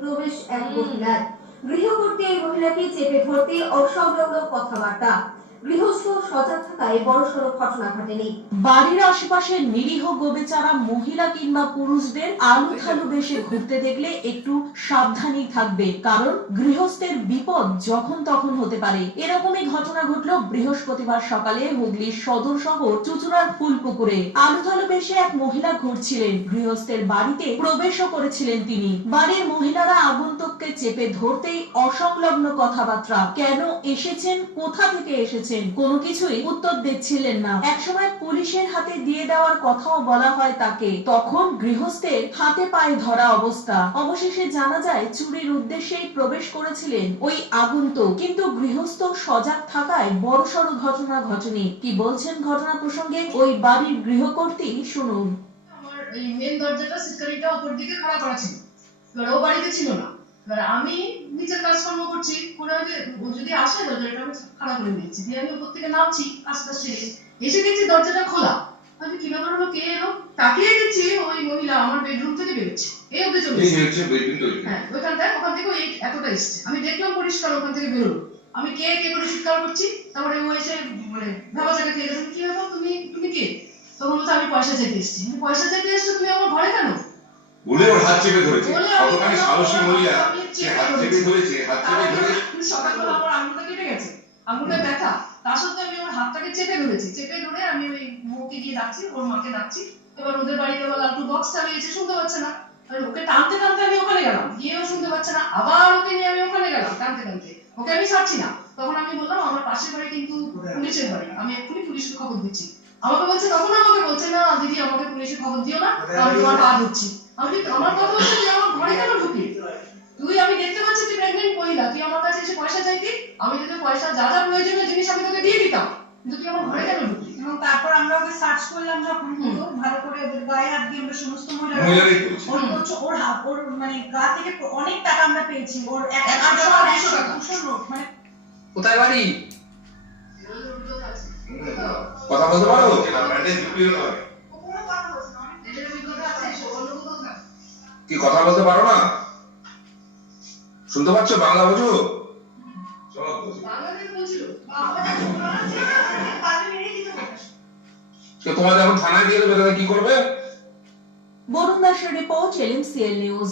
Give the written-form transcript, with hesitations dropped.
প্রবেশ এক মহিলার গৃহকর্ত্রী এই মহিলাকে চেপে ধরতে অসংলগ্ন কথাবার্তা। গৃহস্থ সজাগ থাকায় বড়সড় ঘটনা ঘটেনি। বাড়ির আশেপাশে নিরীহ গোবেচারা মহিলা কিংবা পুরুষদের আলুথালু বেশে ঘুরতে দেখলে একটু সাবধানী থাকবে, কারণ গৃহস্থের বিপদ যখন তখন হতে পারে। এরকমই ঘটনা ঘটল বৃহস্পতিবার সকালে হুগলির সদর শহর চুচুড়ার ফুলপুকুরে। আলুথালু বেশে এক মহিলা ঘুরছিলেন, গৃহস্থের বাড়িতে প্রবেশও করেছিলেন তিনি। বাড়ির মহিলারা আগন্তুককে চেপে ধরতেই অসংলগ্ন কথাবার্তা। কেন এসেছেন, কোথা থেকে এসেছেন, কোনো কিছুই উত্তর দিচ্ছিলেন না। একসময় পুলিশের হাতে দিয়ে দেওয়ার কথাও বলা হয় তাকে, তখন গৃহস্থের হাতে পায়ে ধরা অবস্থা। অবশেষে জানা যায় চুরির উদ্দেশ্যেই প্রবেশ করেছিলেন ওই আগন্তুক, কিন্তু গৃহস্থ সজাগ থাকায় বড়সড় ঘটনা ঘটেনি। কি বলছেন ঘটনা প্রসঙ্গে ওই বাড়ির গৃহকর্ত্রী, শুনুন। আমার এই মেন দরজাটা সিকিউরিটিটা উপর দিকে খাড়া করা ছিল, এবার ও বাড়িতে ছিল না। এবার আমি নিচের কাজকর্ম করছি, করে ও যদি আসে দরজাটা আমি খাড়া করে নিয়েছি, দিয়ে আমি উপর থেকে নামছি কাজটা সেরে, এসে দেখছি দরজাটা খোলা। আমি কি ব্যাপার হলো, কে এলো, তাকিয়ে দেখছি ওই মহিলা আমার বেডরুম থেকে বেরোচ্ছে, এই অবধি চলে এসেছে। হ্যাঁ, ওখান থেকে ওই এতটা এসছে, আমি দেখলাম পরিষ্কার ওখান থেকে বেরোলো। আমি কে কে করে চিৎকার করছি, তারপরে ও এসে মানে ভাবা জায়গা খেয়ে গেছে, কি ব্যাপার, তুমি কে? তখন বলছে আমি পয়সা চাইতে এসেছি। পয়সা চাইতে এসছো তুমি আমার ঘরে কেন? বলে ওর হাত চেপে ধরেছে। কতখানি সাহসী মহিলা, সে হাত চেপে ধরেছে, হাত চেপে ধরে সকালবেলা আমার আঙুলটা কেটে গেছে, আঙুলটা ব্যথা, তার সত্ত্বেও আমি ওর হাতটাকে চেপে ধরেছি। চেপে ধরে আমি ওই বউকে গিয়ে ডাকছি, ওর মাকে ডাকছি। এবার ওদের বাড়িতে আবার লালটু বক্স চালিয়েছে, শুনতে পাচ্ছে না। ওকে টানতে টানতে আমি ওখানে গেলাম, গিয়েও শুনতে পাচ্ছে না। আবার ওকে নিয়ে আমি ওখানে গেলাম টানতে টানতে, ওকে আমি ছাড়ছি না। তখন আমি বললাম আমার পাশের বাড়ি কিন্তু পুলিশের বাড়ি, আমি এক্ষুনি পুলিশকে খবর দিচ্ছি। আমাকে বলছে, তখন আমাকে বলছে, না দিদি আমাকে পুলিশে খবর দিও না, আমি তোমার পা ধরছি। আমি আমার কথা হচ্ছে, তুই আমার ঘরে কেন ঢুকলি? আমি দেখতে পাচ্ছি তুই প্রেগনেন্ট মহিলা, তুই আমার কাছে এসে পয়সা চাইতি, আমি তোকে পয়সা যা যা প্রয়োজনীয় জিনিস আমি তোকে দিয়ে দিতাম, কিন্তু তুই আমার ঘরে কেন ঢুকলি? এবং তারপর আমরা ওকে সার্চ করলাম যখন, ভালো করে ওদের গায়ে হাত দিয়ে আমরা সমস্ত মহিলারা ওর মানে গা থেকে অনেক টাকা আমরা পেয়েছি, ওর 100 টাকা মানে। কোথায় বাড়ি? কথা বলতে পারো? কি কথা বলতে পারো না? শুনতে পাচ্ছ? বাংলা বোঝো? তোমাদের এখন থানায় দিয়ে দেবে, কি করবে? বরুণ দাসের রিপোর্ট, LMCL নিউজ।